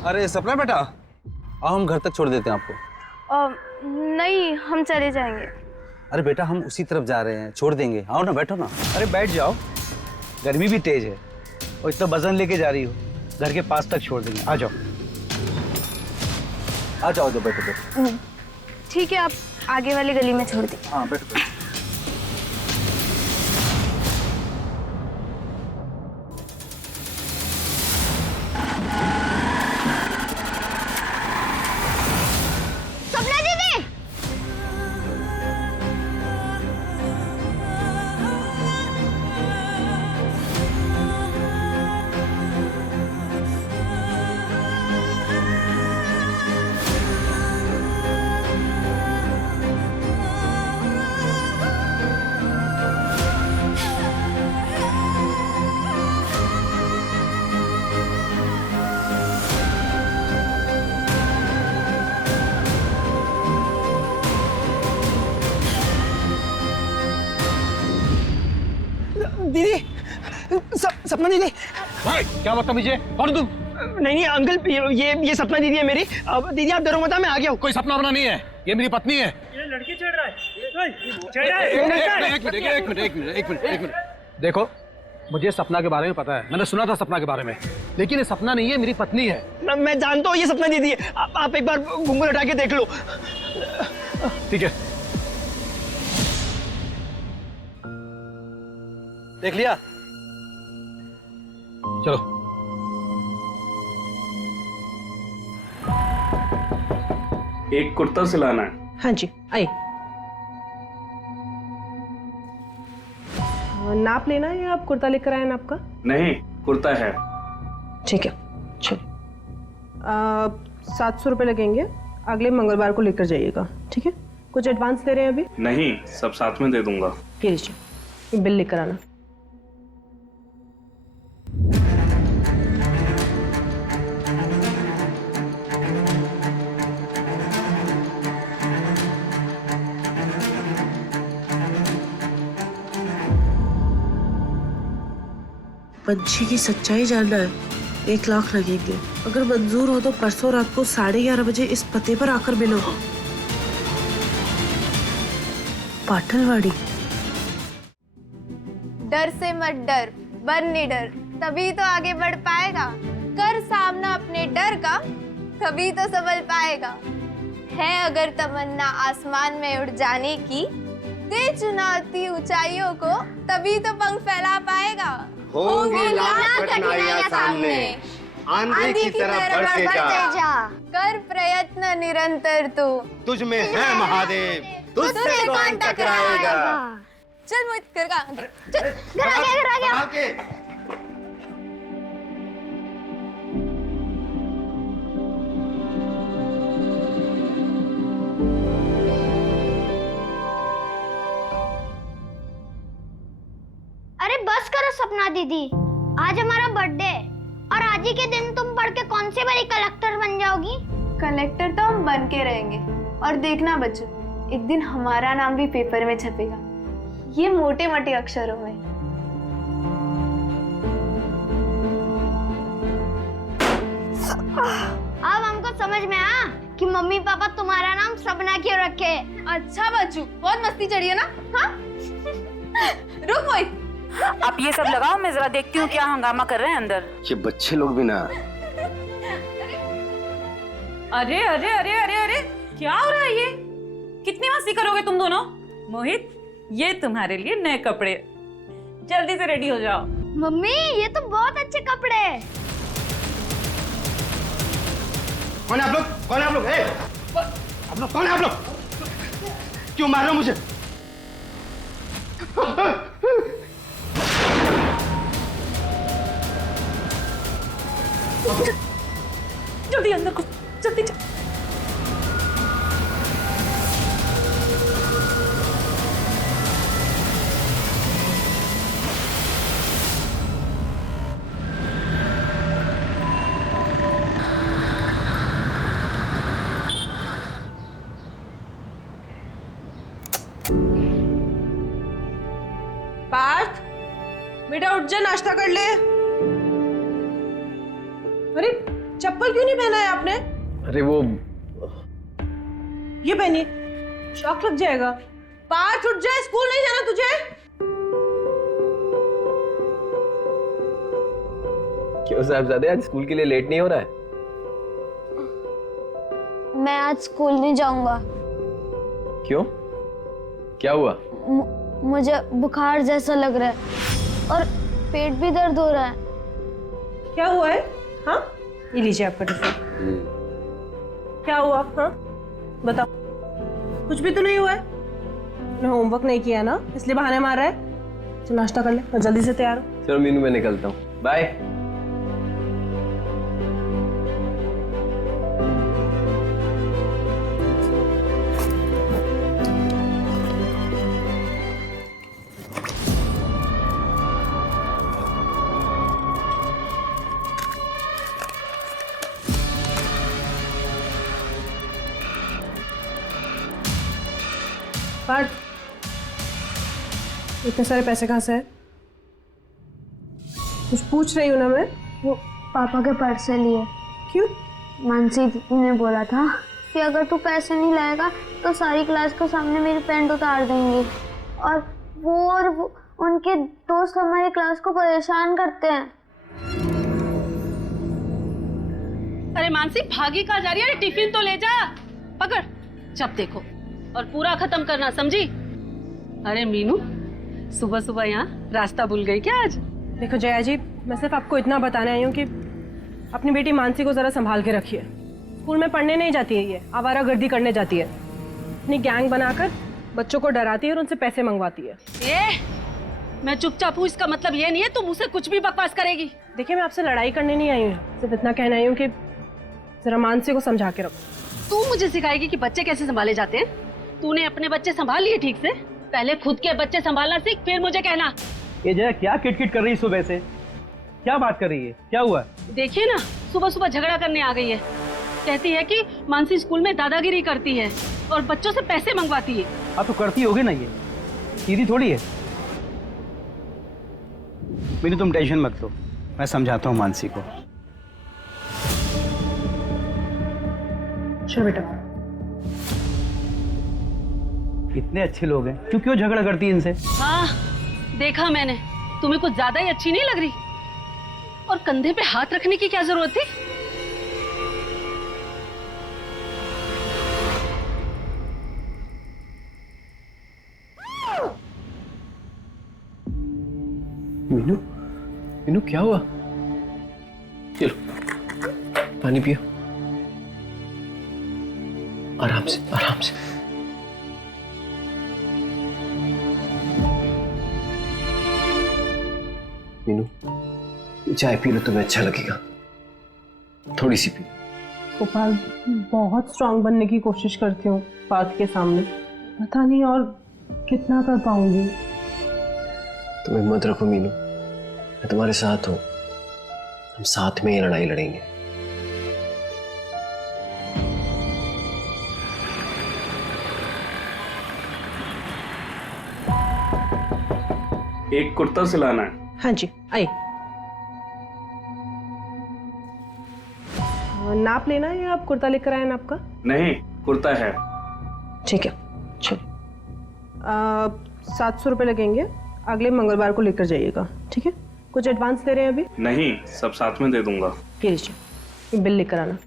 अरे सपना बेटा, आओ हम घर तक छोड़ देते हैं आपको। नहीं, हम चले जाएंगे। अरे बेटा हम उसी तरफ जा रहे हैं, छोड़ देंगे। आओ ना, बैठो ना। अरे बैठ जाओ, गर्मी भी तेज है और इतना वजन लेके जा रही हो, घर के पास तक छोड़ देंगे। आ जाओ आ जाओ, बैठो बैठो। ठीक है, आप आगे वाली गली में छोड़ दीजिए। हाँ बैठो बैठो। सपना दीदी, दीदी, सपना दीदी। भाई क्या बदतमीज है, कौन तुम? नहीं अंकल, ये सपना दीदी है मेरी। अब दीदी आप डरो मत, मैं आ गया हूँ। कोई सपना अपना नहीं है, ये मेरी पत्नी है। ये लड़की चढ़ रहा है। एक मिनट। देखो मुझे सपना के बारे में पता है, मैंने सुना था सपना के बारे में, लेकिन ये सपना नहीं है, मेरी पत्नी है। मैं जानता हूँ ये सपना दीदी है। आप एक बार घुंघरू हटा के देख लो। ठीक है, देख लिया, चलो। एक कुर्ता सिलाना है। हाँ जी, आइए। नाप लेना है या आप कुर्ता लेकर आए नाप का? नहीं, कुर्ता है। ठीक है, चलिए। 700 रुपये लगेंगे, अगले मंगलवार को लेकर जाइएगा। ठीक है, कुछ एडवांस दे रहे हैं अभी? नहीं, सब साथ में दे दूंगा। ये लीजिए, बिल लेकर आना। पंछी की सच्चाई जानना है, 1 लाख लगेंगे। अगर मंजूर हो तो परसों रात को 11:30 बजे इस पते पर आकर मिलो। पाटलवाड़ी। डर से मत डर, बन निडर, तभी तो आगे बढ़ पाएगा। कर सामना अपने डर का, तभी तो संभल पाएगा। है अगर तमन्ना आसमान में उड़ जाने की, दे चुनौती ऊंचाइयों को, तभी तो पंख फैला पाएगा। होंगी लाख कठिनाइयां सामने, आंधी की तरह बढ़ते जा। कर प्रयत्न निरंतर तू, तुझ में है महादेव, तुझसे कौन टकराएगा। चल मोहित, घर आ गया। अरे बस करो सपना दीदी, आज हमारा बर्थडे है और आज ही के दिन तुम पढ़ के कौन से बड़ी कलेक्टर बन जाओगी? कलेक्टर तो हम बन के रहेंगे, और देखना बच्चों, एक दिन हमारा नाम भी पेपर में छपेगा, ये मोटे मोटे अक्षरों में। अब हमको समझ में आया कि मम्मी पापा तुम्हारा नाम सपना क्यों रखे। अच्छा बच्चू, बहुत मस्ती चढ़ी है ना? हाँ? रुक मोहित, आप ये सब लगाओ, मैं जरा देखती हूँ क्या हंगामा कर रहे हैं अंदर। ये बच्चे लोग भी ना। अरे अरे अरे अरे अरे, क्या हो रहा है ये? कितनी मस्ती करोगे तुम दोनों? मोहित, ये तुम्हारे लिए नए कपड़े, जल्दी से रेडी हो जाओ। मम्मी ये तो बहुत अच्छे कपड़े हैं। कौन है आप लोग? कौन है आप लोग? आप लोग कौन है आप लोग? क्यों मार रहे हो मुझे? जल्दी अंदर को, जल्दी चल। पार्थ, बेटा उठ जा, नाश्ता कर ले। अरे चप्पल चप्पल क्यों नहीं पहना है आपने? अरे वो ये पहनिए, शॉक लग जाएगा। पैर टूट जाए, स्कूल नहीं जाना तुझे? क्यों साहबजादे, आज स्कूल के लिए लेट नहीं हो रहा है? मैं आज स्कूल नहीं जाऊंगा। क्यों, क्या हुआ? मुझे बुखार जैसा लग रहा है और पेट भी दर्द हो रहा है। क्या हुआ है? हाँ, ये लीजिए आपका टिफिन। क्या हुआ? हाँ बताओ, कुछ भी तो नहीं हुआ है? तूने होमवर्क नहीं किया ना, इसलिए बहाने मार रहा है। चल नाश्ता कर ले और जल्दी से तैयार हो। चलो मीनू, मैं निकलता हूँ, बाय। पार्थ, इतने सारे पैसे कहाँ से है? कुछ पूछ रही हूँ ना मैं। वो पापा के पर्स से लिए। क्यों? मानसी दीदी ने बोला था कि अगर तू पैसे नहीं लाएगा तो सारी क्लास के सामने मेरी पैंट उतार देंगी, और वो उनके दोस्त हमारी क्लास को परेशान करते हैं। अरे मानसी, भागी कहाँ जा रही है? टिफिन तो ले जा, पकड़, जब देखो और पूरा खत्म करना, समझी? अरे मीनू, सुबह सुबह यहाँ रास्ता भूल गई क्या आज? देखो जया जी, मैं सिर्फ आपको इतना बताने आई हूँ कि अपनी बेटी मानसी को जरा संभाल के रखिए। स्कूल में पढ़ने नहीं जाती है, ये आवारागर्दी करने जाती है। अपनी गैंग बनाकर बच्चों को डराती है और उनसे पैसे मंगवाती है। मैं चुपचाप हूँ, इसका मतलब ये नहीं है तुम मुझसे कुछ भी बकवास करेगी। देखिए, मैं आपसे लड़ाई करने नहीं आई हूँ, सिर्फ इतना कहना आई हूँ कि जरा मानसी को समझा के रखो। तू मुझे सिखाएगी कि बच्चे कैसे संभाले जाते हैं? तूने अपने बच्चे संभाल लिए ठीक से? पहले खुद के बच्चे संभालना सीख, फिर मुझे कहना। ये जया क्या किटकिट कर रही है सुबह से? क्या बात कर रही है? क्या हुआ? देखिए ना, सुबह सुबह झगड़ा करने आ गई है। कहती है कि मानसी स्कूल में दादागिरी करती है और बच्चों से पैसे मंगवाती है। आप तो करती होगी ना, ये सीधी थोड़ी है। मीनू तुम टेंशन मत लो, मैं समझाता हूँ मानसी को। चलो बेटा। इतने अच्छे लोग हैं, क्यों झगड़ा करती है इनसे? हाँ, देखा मैंने, तुम्हें कुछ ज्यादा ही अच्छी नहीं लग रही? और कंधे पे हाथ रखने की क्या जरूरत थी? मीनू, मीनू क्या हुआ? चलो पानी पियो, आराम से आराम से। मीनू, चाय पी लो, तुम्हें अच्छा लगेगा। थोड़ी सी पी। गोपाल, बहुत स्ट्रांग बनने की कोशिश करती हूँ पार्थ के सामने, पता नहीं और कितना कर पाऊंगी। तुम हिम्मत रखो मीनू, मैं तुम्हारे साथ हूँ। हम साथ में ये लड़ाई लड़ेंगे। एक कुर्ता सिलाना है। हाँ जी, आइए। नाप लेना है या आप कुर्ता लेकर आए नाप का? नहीं, कुर्ता है। ठीक है, चलिए। 700 रुपये लगेंगे, अगले मंगलवार को लेकर जाइएगा, ठीक है? कुछ एडवांस दे रहे हैं अभी? नहीं, सब साथ में दे दूंगा। ये लीजिए, बिल लेकर आना।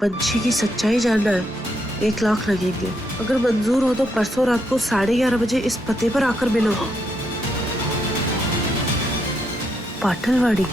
पंछी की सच्चाई जानना है, 1 लाख लगेंगे। अगर मंजूर हो तो परसों रात को 11:30 बजे इस पते पर आकर मिलो। पाटलवाड़ी।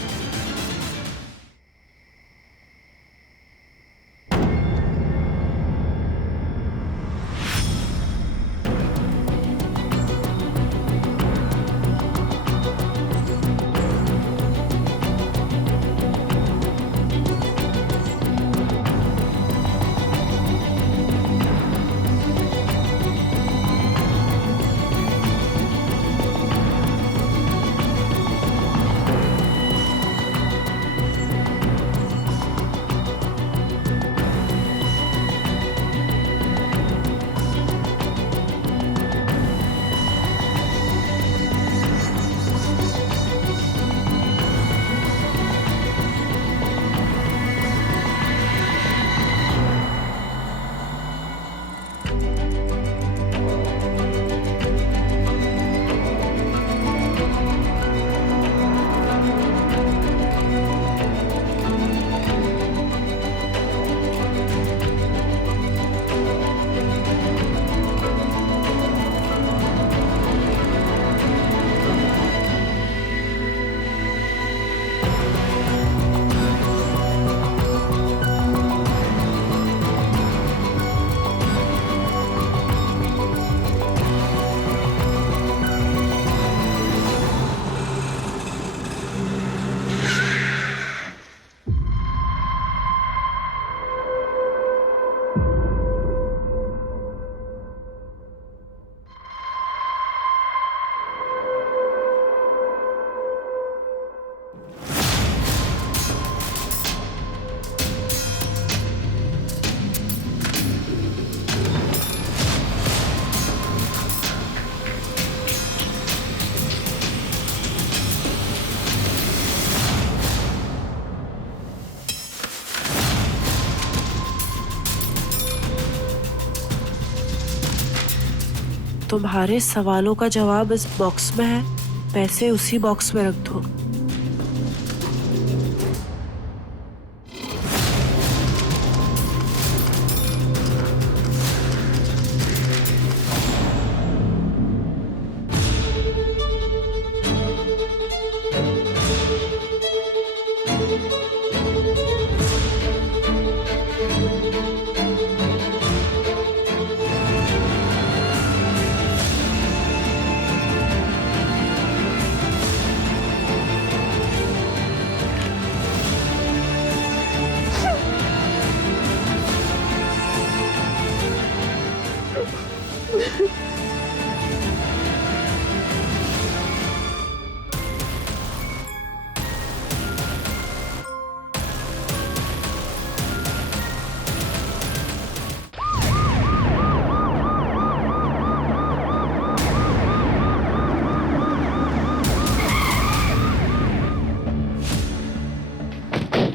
तुम्हारे सवालों का जवाब इस बॉक्स में है, पैसे उसी बॉक्स में रख दो।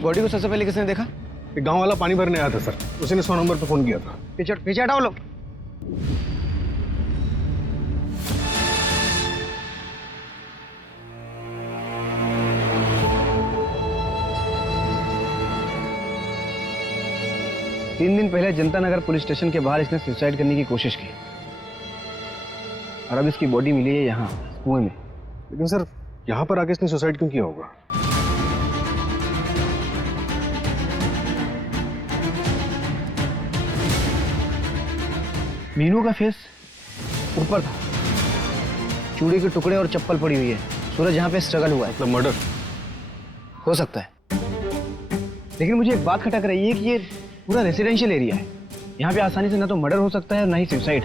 बॉडी को सबसे पहले किसने देखा? एक गांव वाला पानी भरने आया था सर, उसी ने 100 नंबर पे फोन किया था। पीछे हटाओ लोग। तीन दिन पहले जनता नगर पुलिस स्टेशन के बाहर इसने सुसाइड करने की कोशिश की और अब इसकी बॉडी मिली है यहाँ कुएं में। लेकिन सर यहाँ पर आके इसने सुसाइड क्यों किया होगा? मीनू का फेस ऊपर था, चूड़ी के टुकड़े और चप्पल पड़ी हुई है। सूरज यहाँ पे स्ट्रगल हुआ है। मतलब मर्डर हो सकता है, लेकिन मुझे एक बात खटक रही है कि ये पूरा रेसिडेंशियल एरिया है। यहाँ पे आसानी से ना तो मर्डर हो सकता है और ना ही सुसाइड।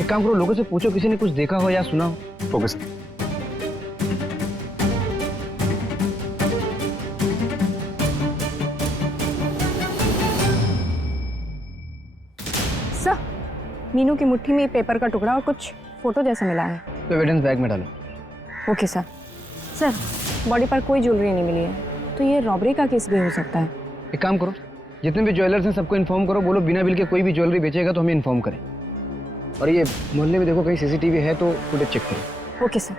एक काम करो, लोगों से पूछो किसी ने कुछ देखा हो या सुना हो। Okay sir. सर, मीनू की मुट्ठी में पेपर का टुकड़ा और कुछ फोटो जैसा मिला है। तो एविडेंस बैग में डालो। Okay sir. सर, बॉडी पर कोई ज्वेलरी नहीं मिली है, तो ये रॉबरी का केस भी हो सकता है। एक काम करो, जितने भी ज्वेलर्स हैं सबको इन्फॉर्म करो, बोलो बिना बिल के कोई भी ज्वेलरी बेचेगा तो हमें इन्फॉर्म करें। और ये मोहल्ले में देखो कहीं सीसीटीवी है तो फुटेज चेक करो। Okay sir.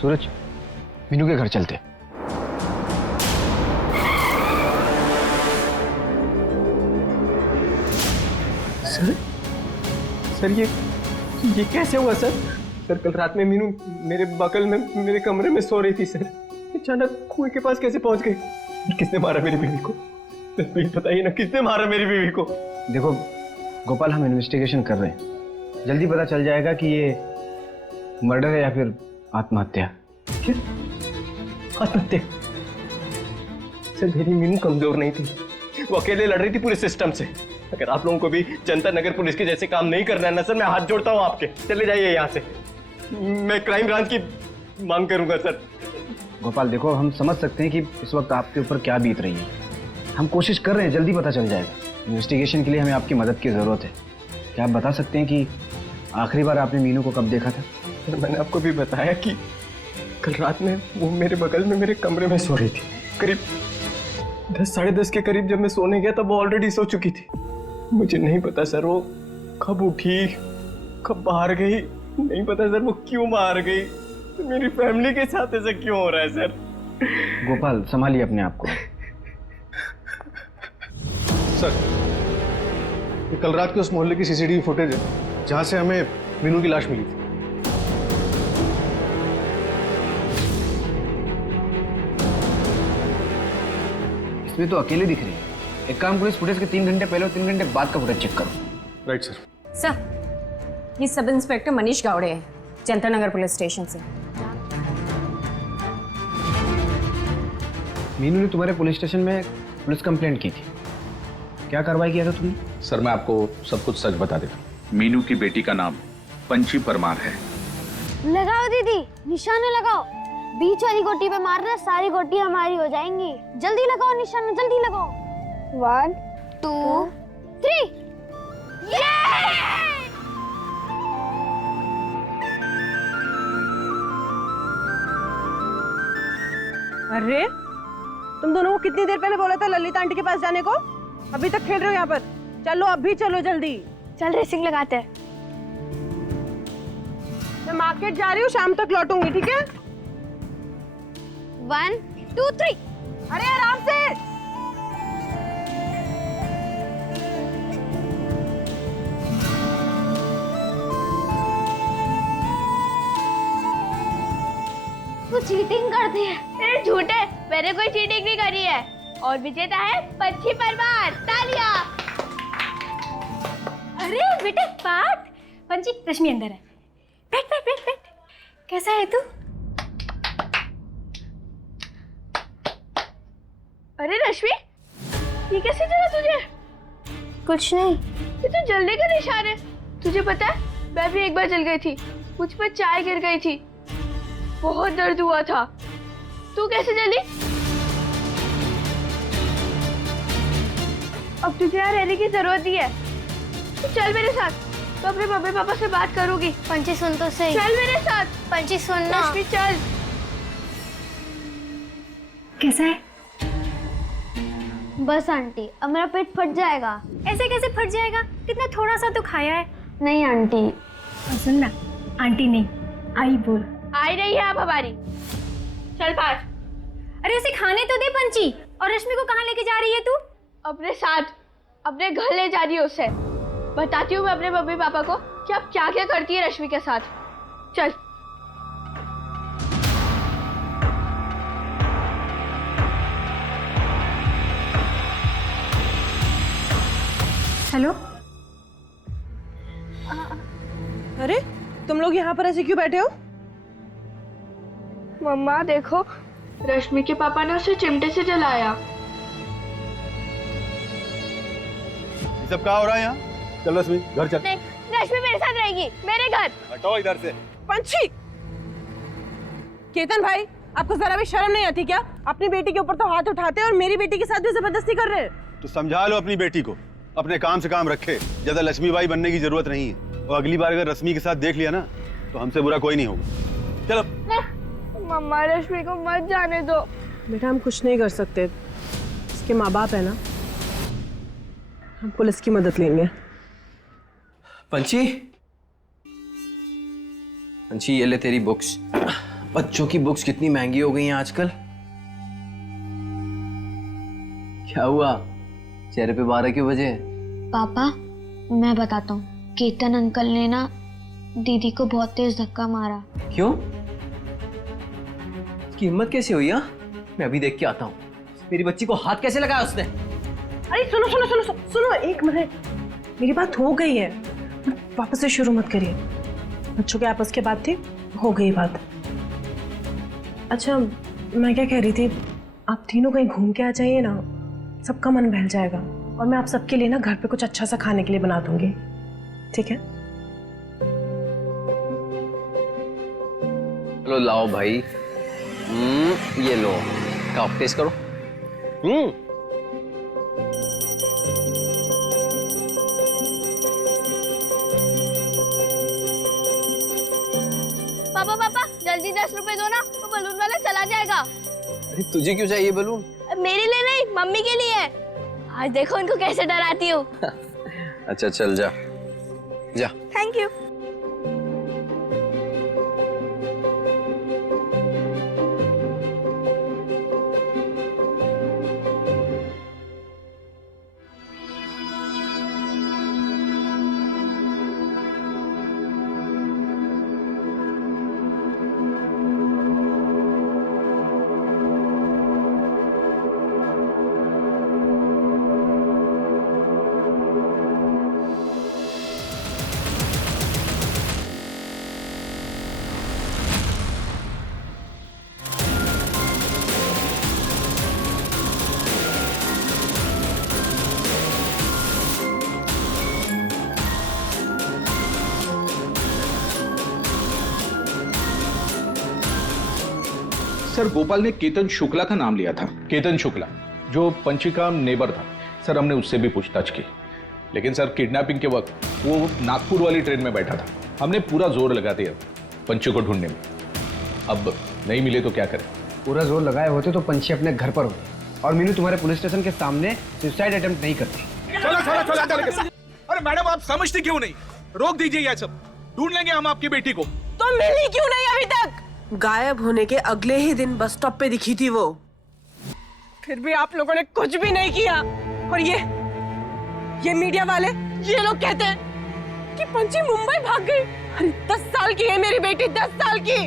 सूरज, मीनू के घर चलते। सर ये कैसे हुआ सर? सर कल रात में मीनू मेरे बगल में मेरे कमरे में सो रही थी सर। अचानक कुएं के पास कैसे पहुंच गई? किसने मारा मेरी बीवी को? प्लीज बताइए ना, किसने मारा मेरी बीवी को? देखो गोपाल, हम इन्वेस्टिगेशन कर रहे हैं, जल्दी पता चल जाएगा कि ये मर्डर है या फिर आत्महत्या। क्या आत्महत्या? सर मेरी मीनू कमजोर नहीं थी, वो अकेले लड़ रही थी पूरे सिस्टम से। अगर आप लोगों को भी जनता नगर पुलिस के जैसे काम नहीं करना है ना सर, मैं हाथ जोड़ता हूँ आपके। चले जाइए यहाँ से, मैं क्राइम ब्रांच की मांग करूंगा सर। गोपाल देखो, हम समझ सकते हैं कि इस वक्त आपके ऊपर क्या बीत रही है। हम कोशिश कर रहे हैं, जल्दी पता चल जाएगा। इन्वेस्टिगेशन के लिए हमें आपकी मदद की ज़रूरत है। क्या आप बता सकते हैं कि आखिरी बार आपने मीनू को कब देखा था? सर मैंने आपको भी बताया कि कल रात में वो मेरे बगल में मेरे कमरे में सो रही थी। करीब 10 साढ़े 10 के करीब जब मैं सोने गया तब वो ऑलरेडी सो चुकी थी। मुझे नहीं पता सर वो कब उठी, कब बाहर गई, नहीं पता सर वो क्यों बाहर गई। तो मेरी फैमिली के साथ ऐसा क्यों हो रहा है सर? गोपाल संभालिए अपने आप को। सर, ये कल रात के उस मोहल्ले की सीसीटीवी फुटेज है जहां से हमें मीनू की लाश मिली थी। इसमें तो अकेले दिख रही है। एक काम करो, इस फुटेज के 3 घंटे पहले और 3 घंटे बाद का फुटेज चेक करो। Right sir. सर, ये सब इंस्पेक्टर मनीष गावड़े हैं, जनता नगर पुलिस स्टेशन से। मीनू ने तुम्हारे पुलिस स्टेशन में पुलिस कंप्लेंट की थी, क्या कार्रवाई किया था तुमने? सर मैं आपको सब कुछ सच बता देता हूँ। मीनू की बेटी का नाम पंची परमार है। लगाओ दीदी, निशाना लगाओ। बीच वाली गोटी पे मारना, सारी गोटी हमारी हो जाएंगी। जल्दी लगाओ निशाना, जल्दी लगाओ। 1 2 3। अरे तुम दोनों को कितनी देर पहले बोला था ललिता आंटी के पास जाने को? अभी तक खेल रहे हो यहाँ पर? चलो अभी चलो जल्दी। चल रेसिंग लगाते हैं। मैं मार्केट जा रही हूँ, शाम तक लौटूंगी, ठीक है? 1 2 3। अरे आराम से। तू चीटिंग करती है। तेरे झूठे, मैंने कोई चीटिंग नहीं करी है। और विजेता है पंछी परमार। तालियां। अरे बेटे बात पंची, रश्मि अंदर है। बैठ बैठ बैठ बैठ। कैसा है तू? अरे रश्मि, ये कैसे चला तुझे? कुछ नहीं। ये तो जलने का निशान है। तुझे पता है, मैं भी एक बार जल गई थी। मुझ पर चाय गिर गई थी, बहुत दर्द हुआ था। तू कैसे जली? अब तुझे यहाँ रहने की जरूरत ही है। तू चल मेरे साथ, तो अपने मम्मी पापा से बात करूंगी। पंची सुन तो सही। चल मेरे साथ। पंची सुन ना। रश्मि चल। कैसा है? बस आंटी, अब मेरा पेट फट जाएगा। ऐसे कैसे फट जाएगा? कितना थोड़ा सा तो खाया है। नहीं आंटी। और सुन ना, आंटी नहीं आई बोल। आई रही है अब हमारी। चल पास। अरे उसे खाने तो दे पंची। और रश्मि को कहाँ लेके जा रही है तू? अपने साथ, अपने घर ले जा रही है उसे। बताती हूँ मैं अपने मम्मी पापा को कि आप क्या क्या करती है रश्मि के साथ। चल। हेलो। अरे तुम लोग यहाँ पर ऐसे क्यों बैठे हो? मम्मा देखो, रश्मि के पापा ने उसे चिमटे से जलाया। ये सब क्या हो रहा है यहाँ? चल रश्मि घर चल। नहीं, रश्मि मेरे साथ रहेगी, मेरे घर। हटाओ इधर से। पंछी। केतन भाई, आपको जरा भी शर्म नहीं आती क्या? अपनी बेटी के ऊपर तो हाथ उठाते हैं और मेरी बेटी के साथ भी जबरदस्ती कर रहे हैं। तो समझा लो अपनी बेटी को, अपने काम से काम रखे। ज्यादा लक्ष्मीबाई बनने की जरूरत नहीं है। और अगली बार अगर रश्मि के साथ देख लिया ना, तो हमसे बुरा कोई नहीं होगा। चलो। मम्मा रश्मि को मत जाने दो। बेटा हम कुछ नहीं कर सकते, इसके माँ बाप है ना, हम पुलिस की मदद लेंगे। पंची, पंची ये ले तेरी बुक्स। बच्चों की बुक्स कितनी महंगी हो गई हैं आजकल। क्या हुआ, चेहरे पे 12 क्यों बजे? पापा मैं बताता हूँ, केतन अंकल ने ना दीदी को बहुत तेज धक्का मारा। क्यों? उसकी हिम्मत कैसे हुई? हाँ, मैं अभी देख के आता हूँ। मेरी बच्ची को हाथ कैसे लगाया उसने? अरे सुनो सुनो सुनो सुनो, सुनो एक मिनट, मेरी बात हो गई है, वापस से शुरू मत करिए। बच्चों के आपस की बात थी, हो गई बात। अच्छा मैं क्या कह रही थी, आप तीनों कहीं घूम के आ जाइए ना, सबका मन बहल जाएगा। और मैं आप सबके लिए ना घर पे कुछ अच्छा सा खाने के लिए बना दूंगी, ठीक है? लो लाओ भाई। ये लो, खाओ, टेस्ट करो। पापा पापा जल्दी 10 रुपए दो ना, तो बलून वाला चला जाएगा। अरे तुझे क्यों चाहिए बलून? मेरे लिए नहीं, मम्मी के लिए। आज देखो उनको कैसे डराती हूँ। अच्छा चल जा जा। Thank you. सर गोपाल ने केतन शुक्ला का नाम लिया था। केतन शुक्ला जो पंची का नेबर था। सर हमने उससे भी पूछताछ की, लेकिन सर किडनैपिंग के वक्त वो नागपुर वाली ट्रेन में बैठा था। हमने पूरा जोर लगा दिया पंची को ढूंढने में। अब नहीं मिले तो क्या करें? पूरा जोर लगाए होते तो पंछी अपने घर पर होते और मीनू तुम्हारे पुलिस स्टेशन के सामने सुसाइड अटेम्प्ट नहीं करती। चलो अंदर लेके। अरे मैडम आप समझती क्यों नहीं? रोक दीजिए ये सब, ढूंढ लेंगे हम आपकी बेटी को। तो मिली क्यों नहीं अभी तक? गायब होने के अगले ही दिन बस स्टॉप पे दिखी थी वो। फिर भी आप लोगों ने कुछ भी नहीं किया। और ये मीडिया वाले, ये लोग कहते हैं कि पंची मुंबई भाग गई। अरे 10 साल की है मेरी बेटी, 10 साल की।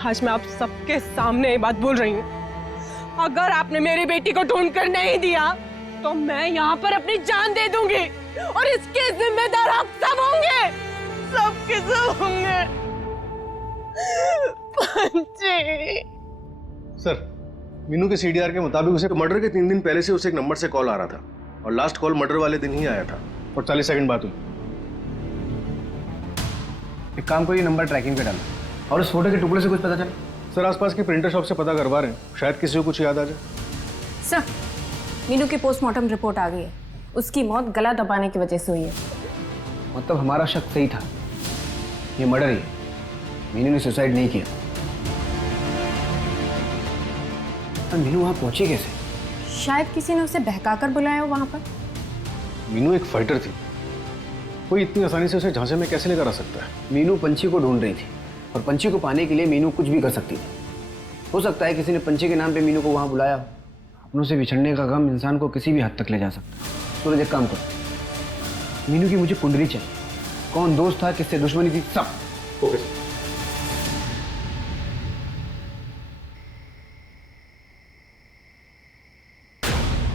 आज मैं आप सबके सामने ये बात बोल रही हूँ, अगर आपने मेरी बेटी को ढूंढ कर नहीं दिया तो मैं यहाँ पर अपनी जान दे दूंगी और इसके जिम्मेदार आप सब होंगे, सबके सब होंगे। पंची। सर, मीनू के सीडीआर के मुताबिक उसे मर्डर के 3 दिन पहले से उसे एक नंबर से कॉल आ रहा था और लास्ट कॉल मर्डर वाले दिन ही आया था और 40 सेकंड बात हुई। एक काम करिए, नंबर ट्रैकिंग पे डालो और उस फोटो के टुकड़े से कुछ पता चला? सर, आसपास की प्रिंटर शॉप से पता करवा रहे हैं, शायद किसी को कुछ याद आ जाए। सर, मीनू की पोस्टमार्टम रिपोर्ट आ गई है। उसकी मौत गला दबाने की वजह से हुई है। मतलब हमारा शक सही था, ये मर्डर ही है, मीनू ने सुसाइड नहीं किया। पर मीनू वहां पहुंची कैसे? शायद किसी ने उसे बहकाकर बुलाया हो वहां पर। मीनू एक फाइटर थी, कोई इतनी आसानी से उसे झांसे में कैसे लेकर आ सकता है? मीनू पंछी को ढूंढ रही थी और पंछी को पाने के लिए मीनू कुछ भी कर सकती थी। हो सकता है किसी ने पंछी के नाम पे मीनू को वहां बुलाया। अपनों से बिछड़ने का गम इंसान को किसी भी हद तक ले जा सकता है। सूरज, एक काम करो, मीनू की मुझे कुंडली चाहिए, कौन दोस्त था, किससे दुश्मनी थी, सब। Okay.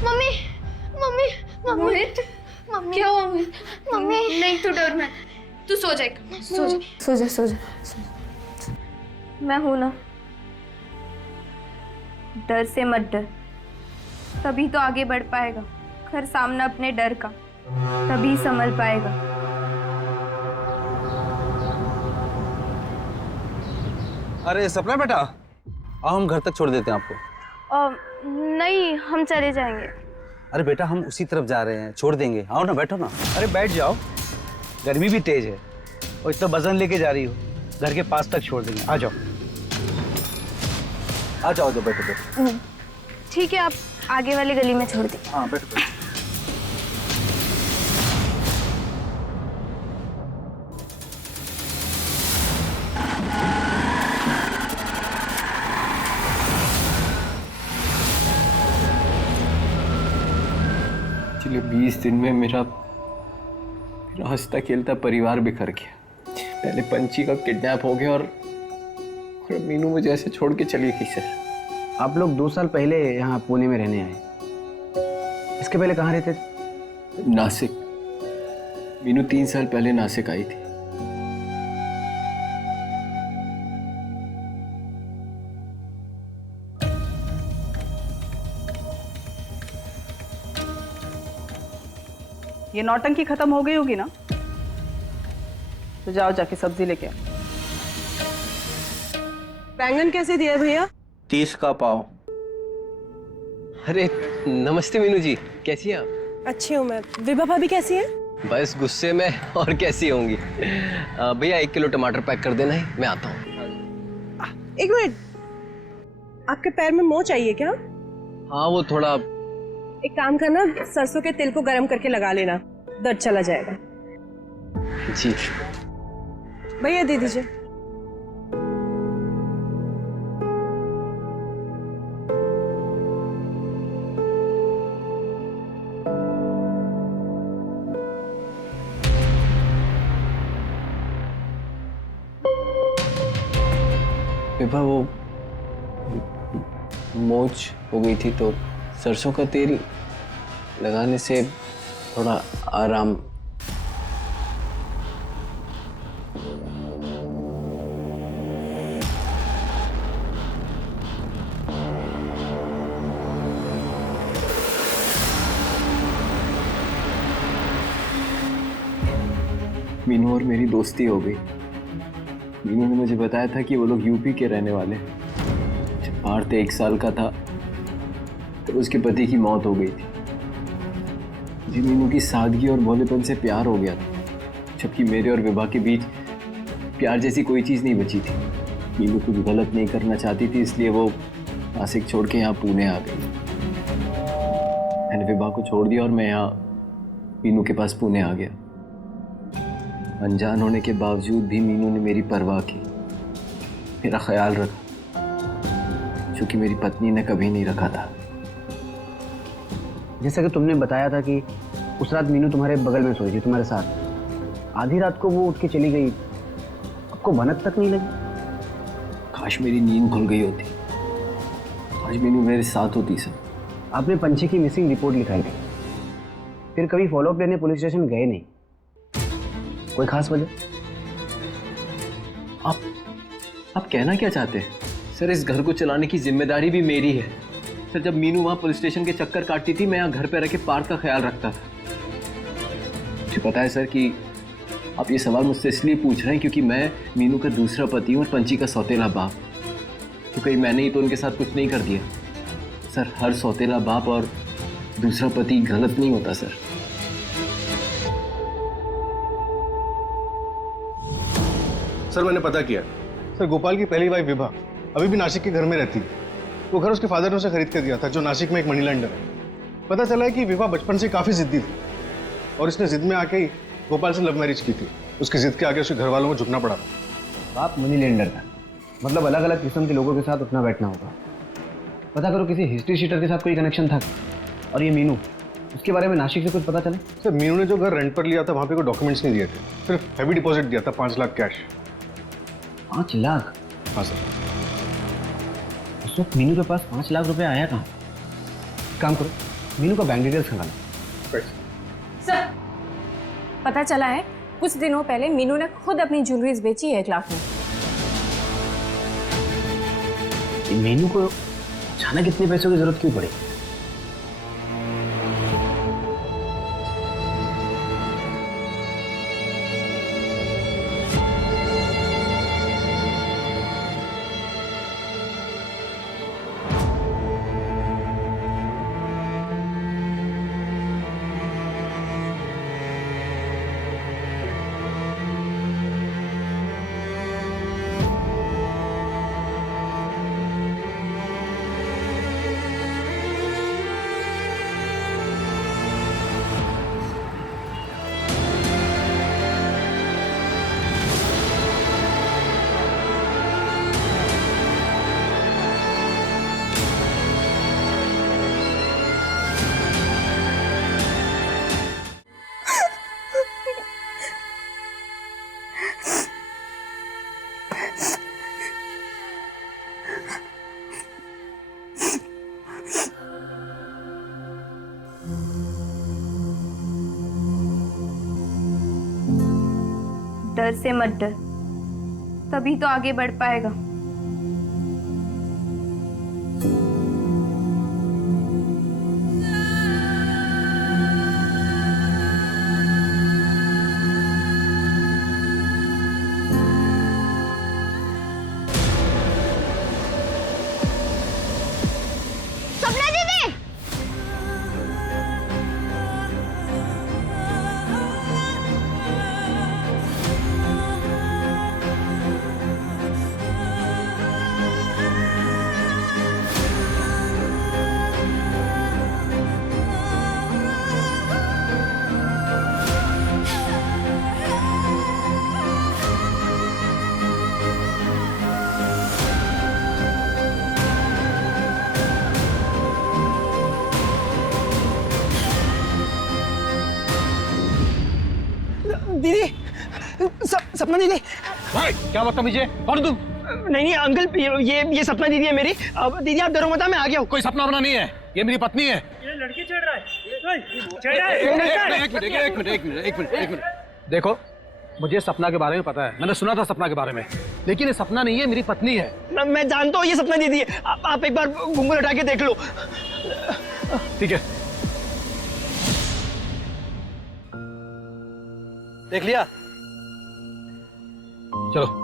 Mummy mummy mummy mummy क्या हुआ? मम्मी नहीं, तू डर मत, तू सो जा, सो जा सो जा सो जा। मैं हूं ना, डर से मत डर, तभी तो आगे बढ़ पाएगा। कर सामना अपने डर का, तभी संभल पाएगा। अरे सपना बेटा, आओ हम घर तक छोड़ देते हैं आपको। नहीं, हम चले जाएंगे। अरे बेटा हम उसी तरफ जा रहे हैं, छोड़ देंगे। आओ ना, बैठो ना। अरे बैठ जाओ, गर्मी भी तेज है और इतना वजन लेके जा रही हो, घर के पास तक छोड़ देंगे। आ जाओ आ जाओ, बैठो बैठो। ठीक है, आप आगे वाली गली में छोड़ दीजिए। हाँ बैठो बैठो। पिछले 20 दिन में मेरा हंसता खेलता परिवार बिखर गया। पहले पंची का किडनैप हो गया और अब मीनू मुझे ऐसे छोड़ के चली गई। सर, आप लोग 2 साल पहले यहाँ पुणे में रहने आए, इसके पहले कहाँ रहते थे? नासिक। मीनू 3 साल पहले नासिक आई थी। ये नौटंकी खत्म हो गई होगी ना? तो जाओ जाके सब्जी लेके आओ। बैंगन कैसे दिया भैया? 30 का पाव। अरे नमस्ते मीनू जी, कैसी हैं आप? अच्छी हूँ मैं। विभा भाभी कैसी है? बस गुस्से में, और कैसी होंगी। भैया 1 किलो टमाटर पैक कर देना है, मैं आता हूँ। 1 मिनट, आपके पैर में मोच चाहिए क्या? हाँ, वो थोड़ा। एक काम करना, सरसों के तेल को गरम करके लगा लेना, दर्द चला जाएगा। जी भैया दे दीजिए। विभा, वो मोच हो गई थी तो सरसों का तेल लगाने से थोड़ा आराम। मीनू और मेरी दोस्ती हो गई। मीनू ने मुझे बताया था कि वो लोग यूपी के रहने वाले हैं। जब पार्थ 1 साल का था तो उसके पति की मौत हो गई थी। मुझे मीनू की सादगी और भोलेपन से प्यार हो गया था, जबकि मेरे और विभा के बीच प्यार जैसी कोई चीज़ नहीं बची थी। मीनू कुछ गलत नहीं करना चाहती थी, इसलिए वो नासिक छोड़ के यहाँ पुणे आ गई। मैंने विभा को छोड़ दिया और मैं यहाँ मीनू के पास पुणे आ गया। अनजान होने के बावजूद भी मीनू ने मेरी परवाह की, मेरा ख्याल रखा, जो कि मेरी पत्नी ने कभी नहीं रखा था। जैसा कि तुमने बताया था कि उस रात मीनू तुम्हारे बगल में सोई थी, तुम्हारे साथ। आधी रात को वो उठ के चली गई, आपको भनक तक नहीं लगी? काश मेरी नींद खुल गई होती, आज मीनू मेरे साथ होती सर। आपने पंछी की मिसिंग रिपोर्ट लिखाई थी, फिर कभी फॉलोअप लेने पुलिस स्टेशन गए नहीं, कोई खास वजह? आप कहना क्या चाहते हैं सर? इस घर को चलाने की जिम्मेदारी भी मेरी है सर। जब मीनू वहां पुलिस स्टेशन के चक्कर काटती थी, मैं यहाँ घर पे रह के पार्क का ख्याल रखता था। मुझे पता है सर कि आप ये सवाल मुझसे इसलिए पूछ रहे हैं क्योंकि मैं मीनू का दूसरा पति हूँ और पंछी का सौतेला बाप। तो कहीं मैंने ही तो उनके साथ कुछ नहीं कर दिया सर? हर सौतेला बाप और दूसरा पति गलत नहीं होता सर। सर मैंने पता किया सर, गोपाल की पहली वाइफ विभा अभी भी नासिक के घर में रहती है। वो घर उसके फादर ने उसे खरीद कर दिया था, जो नासिक में एक मनी लैंडर है। पता चला है कि विभा बचपन से काफी जिद्दी थी और इसने जिद में आके ही गोपाल से लव मैरिज की थी। उसकी जिद के आगे उसके घर वालों को झुकना पड़ा। बाप मनी लेंडर था, मतलब अलग अलग किस्म के लोगों के साथ उठना बैठना होगा। पता करो किसी हिस्ट्री शीटर के साथ कोई कनेक्शन था। और ये मीनू, उसके बारे में नासिक से कुछ पता चला? सर मीनू ने जो घर रेंट पर लिया था वहाँ पे कोई डॉक्यूमेंट्स नहीं दिए थे, सिर्फ हैवी डिपॉजिट दिया था 5 लाख कैश। 5 लाख? हाँ सर। उस वक्त मीनू के पास 5 लाख रुपए आया कहाँ? काम करो, मीनू का बैंक डिटेल्स खंगालो। सर, पता चला है कुछ दिनों पहले मीनू ने खुद अपनी ज्वेलरीज बेची है 1 लाख में। मीनू को अचानक इतने पैसों की जरूरत क्यों पड़ी? डर से मत डर, तभी तो आगे बढ़ पाएगा। सपना दीदी, दीदी, सपना दीदी। भाई क्या बदतमीजी है? कौन तुम? नहीं अंकल, ये सपना दीदी है मेरी। अब दीदी आप डरो मत, मैं आ गया हूँ। कोई सपना वपना नहीं है, ये मेरी पत्नी है। ये लड़की छेड़ रहा है। छेड़ रहा है। एक मिनट। देखो, मुझे सपना के बारे में पता है, मैंने सुना था सपना के बारे में, लेकिन ये सपना नहीं है, मेरी पत्नी है। मैं जानता हूँ ये सपना दीदी है। आप एक बार घूंघट हटा के देख लो। ठीक है, देख लिया। चलो।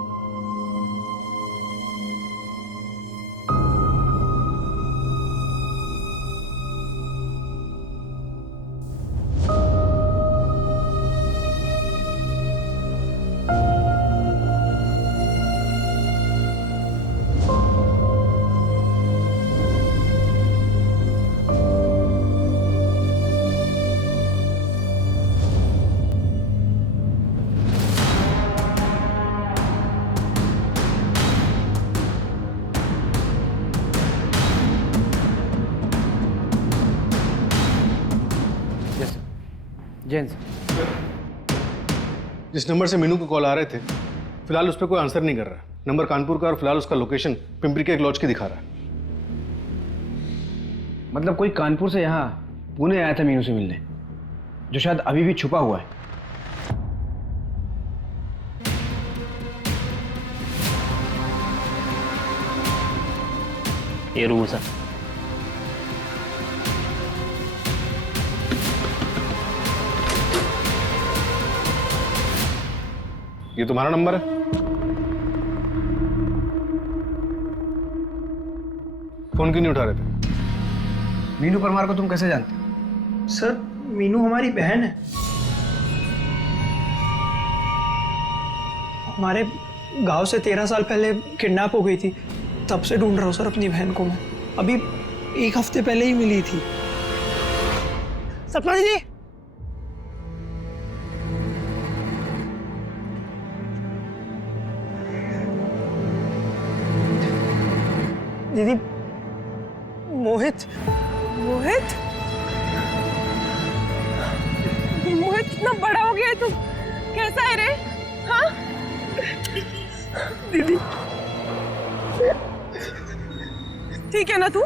जेंस। जिस नंबर से मीनू को कॉल आ रहे थे, फिलहाल उस पर कोई आंसर नहीं कर रहा। नंबर कानपुर का और फिलहाल उसका लोकेशन पिंपरी के एक लॉज की दिखा रहा है। मतलब कोई कानपुर से यहाँ पुणे आया था मीनू से मिलने, जो शायद अभी भी छुपा हुआ है। ये रूम है सर। ये तुम्हारा नंबर है? फोन क्यों नहीं उठा रहे थे? मीनू परमार को तुम कैसे जानते? सर मीनू हमारी बहन है। हमारे गांव से 13 साल पहले किडनैप हो गई थी, तब से ढूंढ रहा हूँ सर अपनी बहन को मैं। अभी 1 हफ्ते पहले ही मिली थी। सपना दीदी, दीदी मोहित मोहित मोहित कितना बड़ा हो गया है तू, कैसा है रे? हाँ दीदी ठीक है ना तू?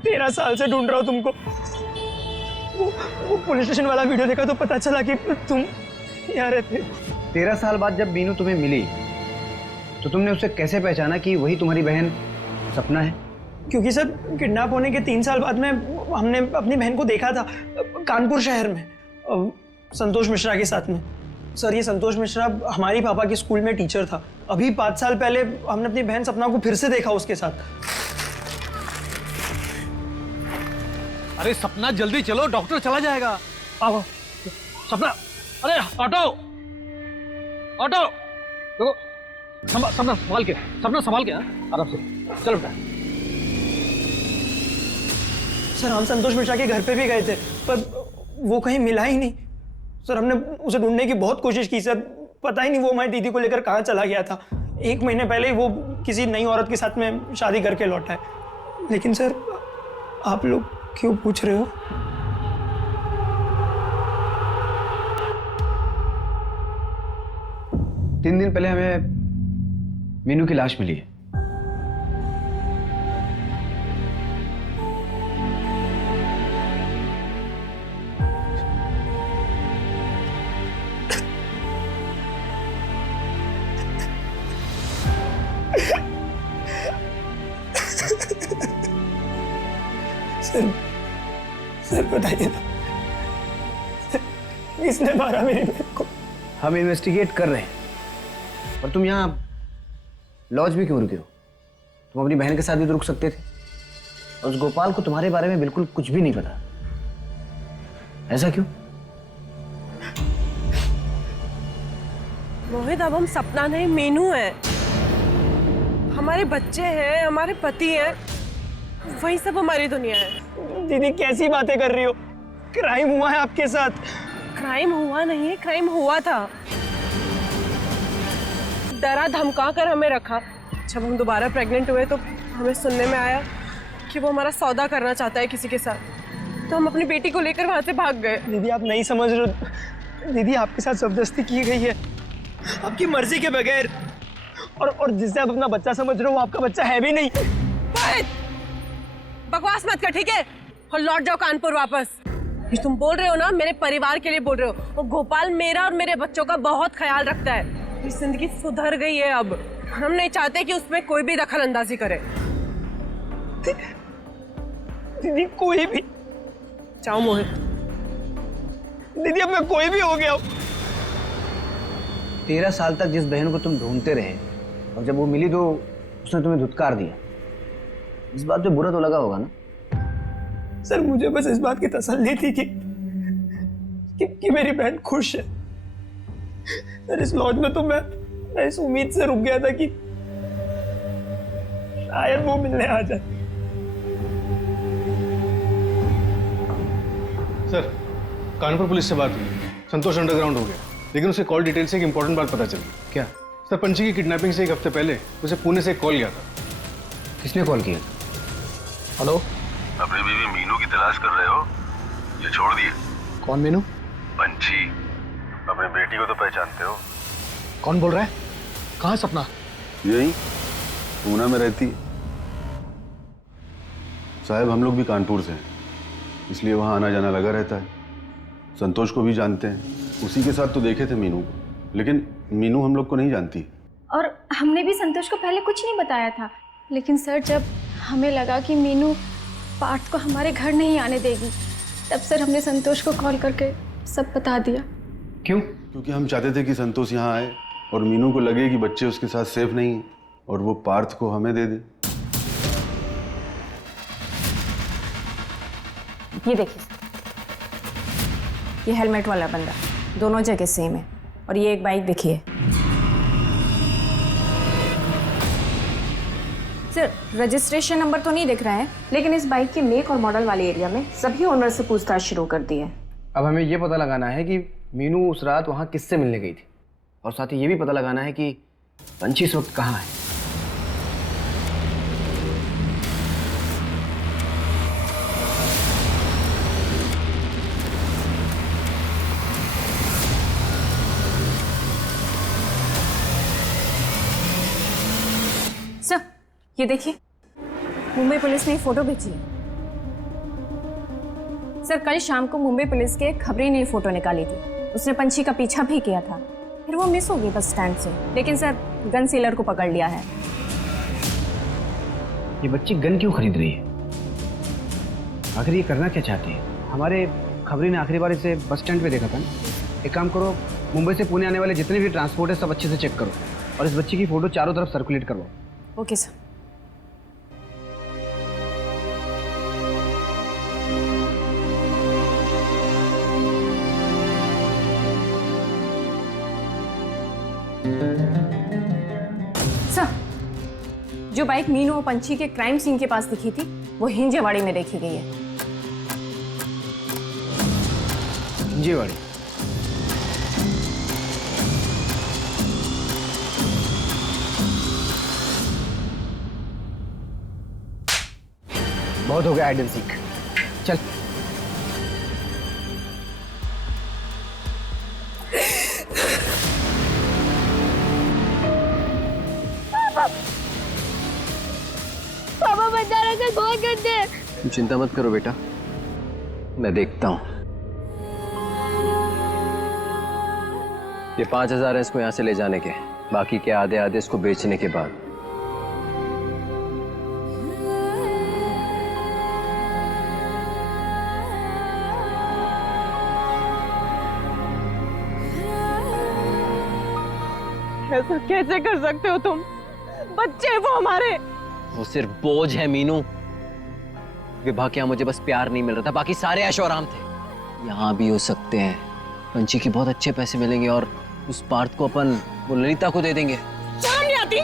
13 साल से ढूंढ रहा हूँ तुमको। वो पुलिस स्टेशन वाला वीडियो देखा तो पता चला कि तुम यहाँ रहते। 13 साल बाद जब मीनू तुम्हें मिली तो तुमने उसे कैसे पहचाना कि वही तुम्हारी बहन सपना है? क्योंकि सर किडनैप होने के 3 साल बाद में हमने अपनी बहन को देखा था कानपुर शहर में, संतोष मिश्रा के साथ में। सर ये संतोष मिश्रा हमारी पापा के स्कूल में टीचर था। अभी 5 साल पहले हमने अपनी बहन सपना को फिर से देखा उसके साथ। अरे सपना जल्दी चलो, डॉक्टर चला जाएगा। आओ सपना, अरे ऑटो ऑटो, देखो सपना संभाल के, सपना संभाल के, आराम से चलो बेटा। सर हम संतोष मिश्रा के घर पे भी गए थे पर वो कहीं मिला ही नहीं। सर हमने उसे ढूंढने की बहुत कोशिश की सर, पता ही नहीं वो हमारी दीदी को लेकर कहाँ चला गया था। 1 महीने पहले ही वो किसी नई औरत के साथ में शादी करके लौटा है। लेकिन सर आप लोग क्यों पूछ रहे हो? तीन दिन पहले हमें मीनू की लाश मिली है। सर बताइए ना, किसने मारा मेरी बहन को? हम इन्वेस्टिगेट कर रहे हैं। और तुम यहाँ लॉज भी क्यों रुके हो? तुम अपनी बहन के साथ भी तो रुक सकते थे। और उस गोपाल को तुम्हारे बारे में बिल्कुल कुछ भी नहीं पता। ऐसा क्यों? मोहित अब हम सपना नहीं मीनू है। हमारे बच्चे हैं, हमारे पति हैं, वही सब हमारी दुनिया है। दीदी कैसी बातें कर रही हो? क्राइम हुआ है आपके साथ। क्राइम हुआ नहीं है, क्राइम हुआ था। डरा धमका कर हमें रखा। जब हम दोबारा प्रेग्नेंट हुए तो हमें सुनने में आया कि वो हमारा सौदा करना चाहता है किसी के साथ, तो हम अपनी बेटी को लेकर वहां से भाग गए। दीदी आप नहीं समझ रहे हो, दीदी आपके साथ जबरदस्ती की गई है आपकी मर्जी के बगैर। और जिससे आप अपना बच्चा समझ रहे हो वो आपका बच्चा है भी नहीं। बकवास मत कर, ठीक है? और लौट जाओ कानपुर वापस। ये तुम बोल रहे हो ना, मेरे परिवार के लिए बोल रहे हो। और गोपाल मेरा और मेरे बच्चों का बहुत ख्याल रखता है। मेरी जिंदगी सुधर गई है अब। हम नहीं चाहते कि उसमें कोई भी दखल अंदाजी करे। दीदी कोई भी। जाओ मोहित। दीदी अब मैं कोई भी हो गया। 13 साल तक जिस बहन को तुम ढूंढते रहे और जब वो मिली तो उसने तुम्हें धुतकार दिया। इस बात पे बुरा तो लगा होगा ना? सर मुझे बस इस बात की तसल्ली थी कि मेरी बहन खुश है। सर इस लॉज में तो मैं इस उम्मीद से रुक गया था कि शायद वो मिलने आ जाए। सर कानपुर पुलिस से बात हुई, संतोष अंडरग्राउंड हो गया, लेकिन उसके कॉल डिटेल से एक इंपॉर्टेंट बात पता चली। क्या? सर पंची की किडनैपिंग से 1 हफ्ते पहले उसे पुणे से एक कॉल गया था। किसने कॉल किया? हेलो, अपनी बीवी मीनू की तलाश कर रहे हो? ये छोड़ दिए। कौन मीनू? पंछी, अपनी बेटी को तो पहचानते हो? कौन बोल रहा है? कहाँ सपना? यही पूना में रहती है। साहब हम लोग भी कानपुर से हैं, इसलिए वहाँ आना जाना लगा रहता है। संतोष को भी जानते हैं, उसी के साथ तो देखे थे मीनू को, लेकिन मीनू हम लोग को नहीं जानती। और हमने भी संतोष को पहले कुछ नहीं बताया था, लेकिन सर जब हमें लगा कि मीनू पार्थ को हमारे घर नहीं आने देगी, तब सर हमने संतोष को कॉल करके सब बता दिया। क्यों? क्योंकि हम चाहते थे कि संतोष यहाँ आए और मीनू को लगे कि बच्चे उसके साथ सेफ नहीं हैं और वो पार्थ को हमें दे दे। ये देखिए, ये हेलमेट वाला बंदा, दोनों जगह सेम है। और ये एक बाइक देखिए सर, रजिस्ट्रेशन नंबर तो नहीं दिख रहा है, लेकिन इस बाइक के मेक और मॉडल वाले एरिया में सभी ओनर से पूछताछ शुरू कर दी है। अब हमें ये पता लगाना है कि मीनू उस रात वहाँ किससे मिलने गई थी, और साथ ही ये भी पता लगाना है कि पंछी इस वक्त कहाँ है। सर ये देखिए, मुंबई पुलिस ने फोटो भेजी है। सर कल शाम को मुंबई पुलिस के खबरी ने फोटो निकाली थी, उसने पंछी का पीछा भी किया था, फिर वो मिस हो गई बस स्टैंड से। लेकिन सर गन सेलर को पकड़ लिया है। ये बच्ची गन क्यों खरीद रही है? आखिर ये करना क्या चाहती है? हमारे खबरी ने आखिरी बार इसे बस स्टैंड पे देखा था। एक काम करो, मुंबई से पुणे आने वाले जितने भी ट्रांसपोर्ट है सब अच्छे से चेक करो और इस बच्ची की फोटो चारों तरफ सर्कुलेट करवाओ। Okay sir. सर जो बाइक मीनू और पंछी के क्राइम सीन के पास दिखी थी वो हिंजेवाड़ी में देखी गई है। हिंजेवाड़ी? बहुत हो गया हाइड एंड सीक, चल। पापा बता रहे थे बहुत गंदे। तुम चिंता मत करो बेटा, मैं देखता हूँ। ये 5,000 है इसको यहाँ से ले जाने के, बाकी के आधे आधे इसको बेचने के बाद। ऐसा कैसे कर सकते हो तुम? बच्चे वो हमारे। वो सिर्फ बोझ है मीनू। विभा के यहाँ मुझे बस प्यार नहीं मिल रहा था, बाकी सारे ऐशो आराम थे। यहाँ भी हो सकते हैं। पंछी के बहुत अच्छे पैसे मिलेंगे और उस पार्थ को अपन वो ललिता को दे देंगे। शर्म नहीं आती?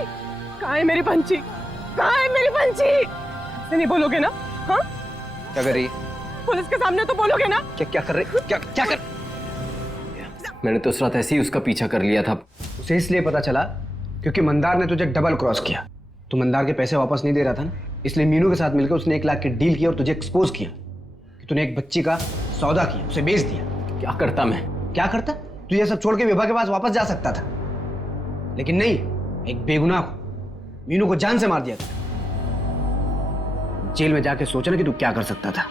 कहाँ है मेरी पंछी? कहाँ है मेरी पंछी? ऐसे नहीं बोलोगे ना? हाँ? क्या कर रही है? पुलिस के सामने तो बोलोगे ना? क्या कर रही? क्या कर? मैंने तो उस रात ऐसे ही उसका पीछा कर लिया था। उसे इसलिए पता चला क्योंकि मंदार ने तुझे डबल क्रॉस किया। तो मंदार के पैसे वापस नहीं दे रहा था ना, इसलिए मीनू के साथ मिलकर उसने 1 लाख की डील की और तुझे एक्सपोज किया कि तूने एक बच्ची का सौदा किया, उसे बेच दिया। क्या करता मैं? क्या करता? तू ये सब छोड़ के विभा के पास वापस जा सकता था, लेकिन नहीं, एक बेगुनाह को, मीनू को जान से मार दिया था। जेल में जाके सोचना कि तू क्या कर सकता था।